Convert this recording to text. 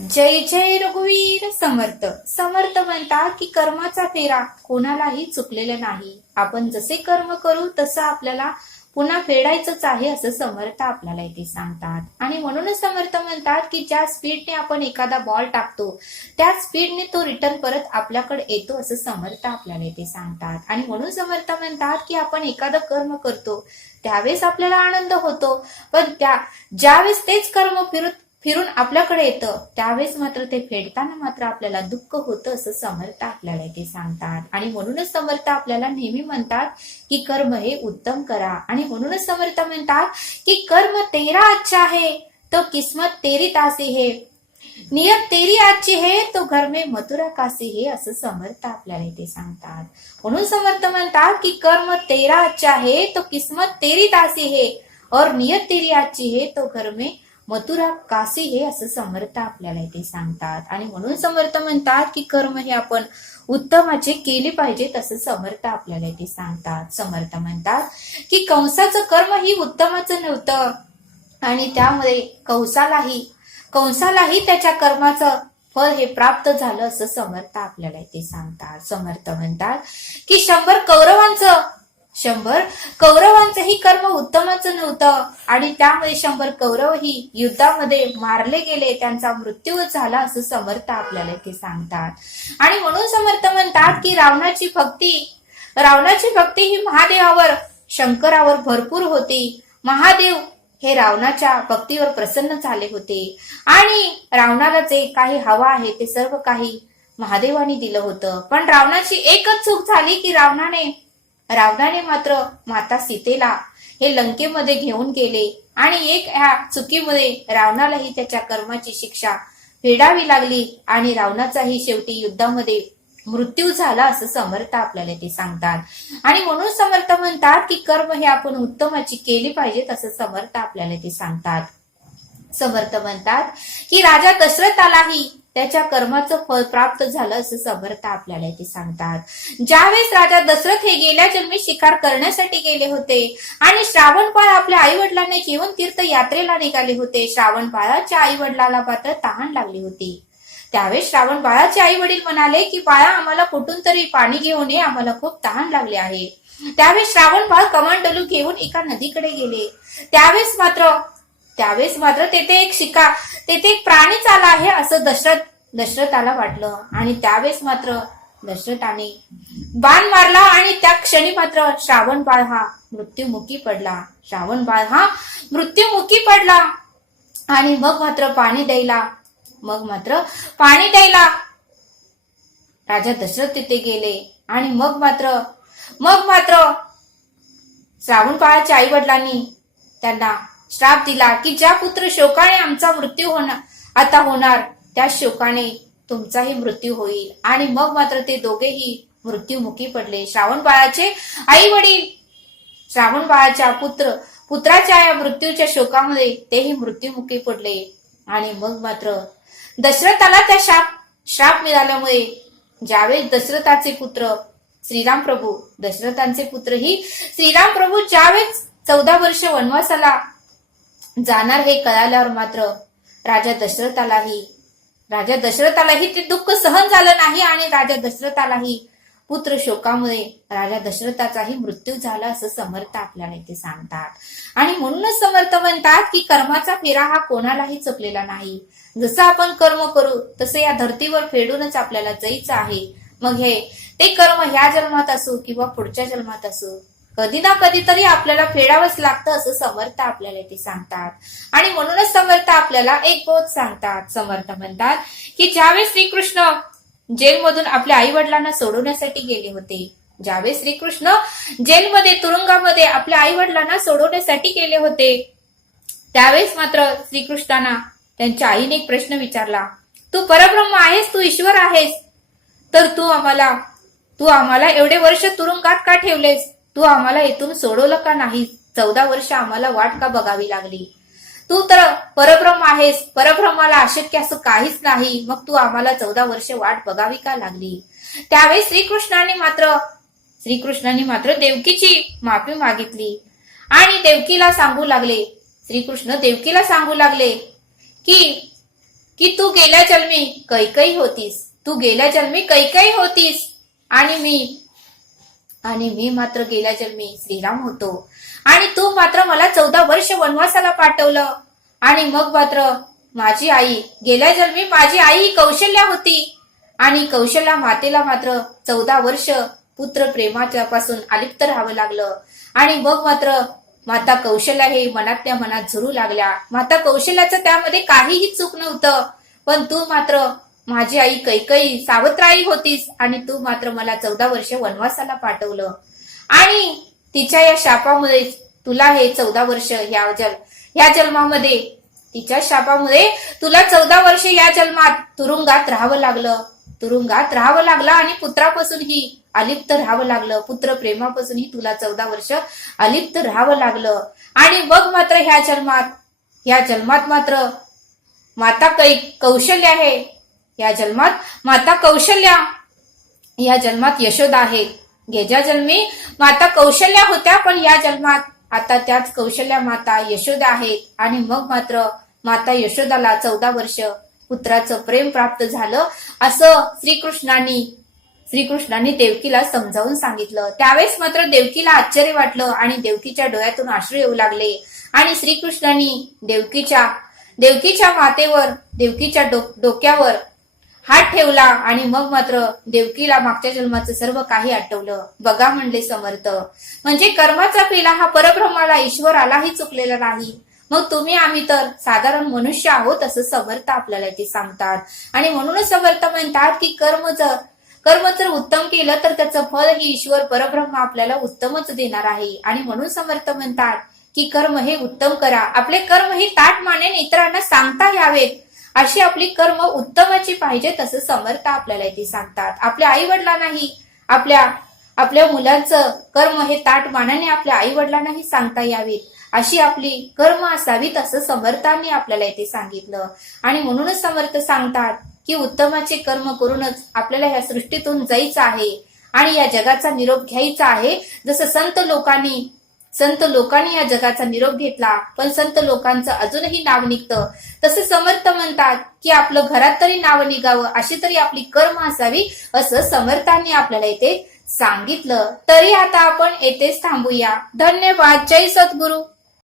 जय जय रघुवीर समर्थ. समर्थ म्हणतात की कर्माचा फेरा कोणालाही चुकलेला नाही. आपण जसे कर्म करू तसं आपल्याला पुन्हा फेडायचंच आहे असं समर्थ आपल्याला इथे सांगतात. आणि म्हणूनच समर्थ म्हणतात की ज्या स्पीडने आपण एखादा बॉल टाकतो त्याच स्पीडने तो रिटर्न परत आपल्याकडे येतो असं समर्थ आपल्याला इथे सांगतात. आणि म्हणून समर्थ म्हणतात की आपण एखादं कर्म करतो त्यावेळेस आपल्याला आनंद होतो, पण ज्यावेळेस तेच कर्म फिरून आपल्याकडे येतं त्यावेळेस मात्र ते फेडताना मात्र आपल्याला दुःख होतं असं समर्थ आपल्याला इथे सांगतात. आणि म्हणूनच समर्थ आपल्याला नेहमी म्हणतात की कर्म हे उत्तम करा. आणि म्हणूनच समर्थ म्हणतात की कर्म तेरा अच्छा है तो किस्मत तेरी तासी है, नियत तेरी आजची है तो घर में मथुरा काशी है असं समर्थ आपल्याला इथे सांगतात. म्हणून समर्थ म्हणतात की कर्म तेरा अच्छा है तो किस्मत तेरी तासी है और नियत तेरी आजची है तो घर में मथुरा काशी हे असं समर्थ आपल्याला इथे सांगतात. आणि म्हणून समर्थ म्हणतात की कर्म हे आपण उत्तमाचे केले पाहिजेत असं समर्थ आपल्याला इथे सांगतात. समर्थ म्हणतात की कंसाचं कर्म ही उत्तमाचं नव्हतं आणि त्यामुळे कंसालाही त्याच्या कर्माचं फळ हे प्राप्त झालं असं समर्थ आपल्याला इथे सांगतात. समर्थ म्हणतात की 100 कौरवांचंही कर्म उत्तमाचं नव्हतं आणि त्यामुळे 100 कौरवही युद्धामध्ये मारले गेले, त्यांचा मृत्यू झाला असं समर्थ आपल्याला इथे सांगतात. आणि म्हणून समर्थ म्हणतात की रावणाची भक्ती ही महादेवावर शंकरावर भरपूर होती. महादेव हे रावणाच्या भक्तीवर प्रसन्न झाले होते आणि रावणाला जे काही हवा आहे ते सर्व काही महादेवाने दिलं होतं. पण रावणाची एकच चूक झाली की रावणाने मात्र माता सीतेला हे लंकेमध्ये घेऊन गेले आणि ह्या चुकीमुळे रावणालाही त्याच्या कर्माची शिक्षा फेडावी लागली आणि रावणाचाही शेवटी युद्धामध्ये मृत्यू झाला असं समर्थ आपल्याला ते सांगतात. आणि म्हणून समर्थ म्हणतात की कर्म हे आपण उत्तमाची केली पाहिजेत असं समर्थ आपल्याला ते सांगतात. समर्थ म्हणतात की राजा दशरथालाही त्याच्या कर्माचं फळ प्राप्त झालं असं समर्थ आपल्याला इथे सांगतात. ज्यावेळेस राजा दशरथ हे गेल्या जन्मी शिकार करण्यासाठी गेले होते आणि श्रावणबाळ आपल्या आई वडिलांना घेऊन तीर्थ यात्रेला निघाले होते. श्रावणबाळाच्या आई वडिलाला मात्र तहान लागली होती. त्यावेळेस श्रावणबाळाचे आई वडील म्हणाले की बाळा, आम्हाला कुठून तरी पाणी घेऊन ये, आम्हाला खूप तहान लागले आहे. त्यावेळेस श्रावणबाळ कमांडलू घेऊन एका नदीकडे गेले. त्यावेळेस मात्र तेथे एक प्राणी आला आहे असं दशरथाला वाटलं आणि त्यावेळेस मात्र दशरथाने बाण मारला आणि त्या क्षणी मात्र श्रावणबाळ हा मृत्युमुखी पडला. आणि मग मात्र पाणी द्यायला राजा दशरथ तिथे गेले. आणि मग मात्र श्रावणबाळाच्या आई वडिलांनी त्यांना श्राप दिला की ज्या पुत्र शोकाने आमचा मृत्यू होणार त्या शोकाने तुमचाही मृत्यू होईल. आणि मग मात्र ते दोघेही मृत्युमुखी पडले. श्रावणबाळाचे आई वडील श्रावणबाळाच्या पुत्राच्या या मृत्यूच्या शोकामध्ये तेही मृत्युमुखी पडले. आणि मग मात्र दशरथाला त्या श्राप मिळाल्यामुळे ज्यावेळेस दशरथांचे पुत्र श्रीराम प्रभू ज्यावेळेस 14 वर्ष वनवासाला जाणार हे कळाल्यावर मात्र राजा दशरथालाही ते दुःख सहन झालं नाही आणि राजा दशरथालाही पुत्र शोकामुळे राजा दशरथाचाही मृत्यू झाला असं समर्थ आपल्याला इथे सांगतात. आणि म्हणूनच समर्थ म्हणतात की कर्माचा फेरा हा कोणालाही चुकलेला नाही. जसं आपण कर्म करू तसं या धर्तीवर फेडूनच आपल्याला जायचं आहे. मग ते कर्म ह्या जन्मात असो किंवा पुढच्या जन्मात असो, कधी ना कधी तरी आपल्याला फेडावंच लागतं असं समर्थ आपल्याला ते सांगतात. आणि म्हणूनच समर्थ आपल्याला एक बोध सांगतात. समर्थ म्हणतात की ज्यावेळेस श्रीकृष्ण जेलमधून आपल्या आई वडिलांना सोडवण्यासाठी गेले होते, ज्यावेळेस श्रीकृष्ण जेलमध्ये तुरुंगामध्ये आपल्या आई वडिलांना सोडवण्यासाठी गेले होते, त्यावेळेस मात्र श्रीकृष्णांना त्यांच्या आईने एक प्रश्न विचारला, तू परब्रह्म आहेस, तू ईश्वर आहेस, तर तू आम्हाला एवढे वर्ष तुरुंगात का ठेवलेस? तू आम्हाला इथून सोडवलं का नाही? 14 वर्ष आम्हाला वाट का बघावी लागली? तू तर परब्रह्म आहेस, परब्रह्माला अशक्य असं काहीच नाही, मग तू आम्हाला 14 वर्ष वाट बघावी का लागली? त्यावेळेस श्रीकृष्णाने मात्र देवकीची माफी मागितली आणि श्रीकृष्ण देवकीला सांगू लागले की की तू गेल्या जन्मी कैकई होतीस, तू गेल्या जन्मी कैकई होतीस आणि मी मात्र गेल्या जन्मी श्रीराम होतो आणि तू मात्र मला 14 वर्ष वनवासाला पाठवलं आणि मग मात्र माझी आई गेल्या जन्मी माझी आई कौशल्या होती आणि कौशल्या मातेला मात्र 14 वर्ष पुत्र प्रेमाच्या पासून अलिप्त राहावं लागलं आणि मग मात्र माता कौशल्या हे मनातल्या मनात झुरू लागल्या. माता कौशल्याचं त्यामध्ये काहीही चूक नव्हतं, पण तू मात्र माझी आई कैकई सावत्राई होतीस आणि तू मात्र मला 14 वर्ष वनवासाला पाठवलं आणि तिच्या या शापामुळे तुला हे 14 वर्ष ह्या जन्मामध्ये तिच्या शापामुळे तुला 14 वर्ष या जन्मात तुरुंगात राहावं लागलं आणि पुत्रापासूनही अलिप्त राहावं लागलं. पुत्र प्रेमापासूनही तुला 14 वर्ष अलिप्त राहावं लागलं आणि मग मात्र ह्या जन्मात मात्र माता कौशल्या आहे. या जन्मात माता कौशल्या, या जन्मात यशोदा आहे. गेल्या जन्मी माता कौशल्या होत्या, पण या जन्मात आता त्याच कौशल्या माता यशोदा आहेत आणि मग मात्र माता यशोदाला 14 वर्ष पुत्राचं प्रेम प्राप्त झालं असं श्रीकृष्णांनी देवकीला समजावून सांगितलं. त्यावेळेस मात्र देवकीला आश्चर्य वाटलं आणि देवकीच्या डोळ्यातून अश्रू येऊ लागले आणि श्रीकृष्णांनी देवकीच्या मातेवर, देवकीच्या डोक्यावर हात ठेवला आणि मग मात्र देवकीला मागच्या जन्माचं सर्व काही आठवलं. बघा म्हणले समर्थ, म्हणजे कर्माचा पेला हा परब्रह्माला ईश्वरालाही चुकलेला नाही. मग तुम्ही आम्ही तर साधारण मनुष्य आहोत असं समर्थ आपल्याला ते सांगतात आणि म्हणूनच समर्थ म्हणतात की कर्म जर उत्तम केलं तर त्याचं फळ ही ईश्वर परब्रह्म आपल्याला उत्तमच देणार आहे. आणि म्हणून समर्थ म्हणतात की कर्म हे उत्तम करा, आपले कर्म हे ताट मानेने इतरांना सांगता यावेत, अशी आपली कर्म उत्तमाची पाहिजे असं समर्थ आपल्याला ते सांगतात. आपल्या आई वडिलांनाही आपल्या मुलांचं कर्म हे ताट मानाने आपल्या आई वडिलांनाही सांगता यावेत, अशी आपली कर्म असावीत असं समर्थांनी आपल्याला इथे सांगितलं. आणि म्हणूनच समर्थ सांगतात की उत्तमाचे कर्म करूनच आपल्याला ह्या सृष्टीतून जायचं आहे आणि या जगाचा निरोप घ्यायचा आहे. जसं संत लोकांनी या जगाचा निरोप घेतला, पण संत लोकांचं अजूनही नाव निघतं, तसे समर्थ म्हणतात की आपलं घरात तरी नाव निघावं, अशी तरी आपली कर्म असावी असं समर्थांनी आपल्याला इथे सांगितलं. तरी आता आपण येथेच थांबूया. धन्यवाद. जय सद्गुरू.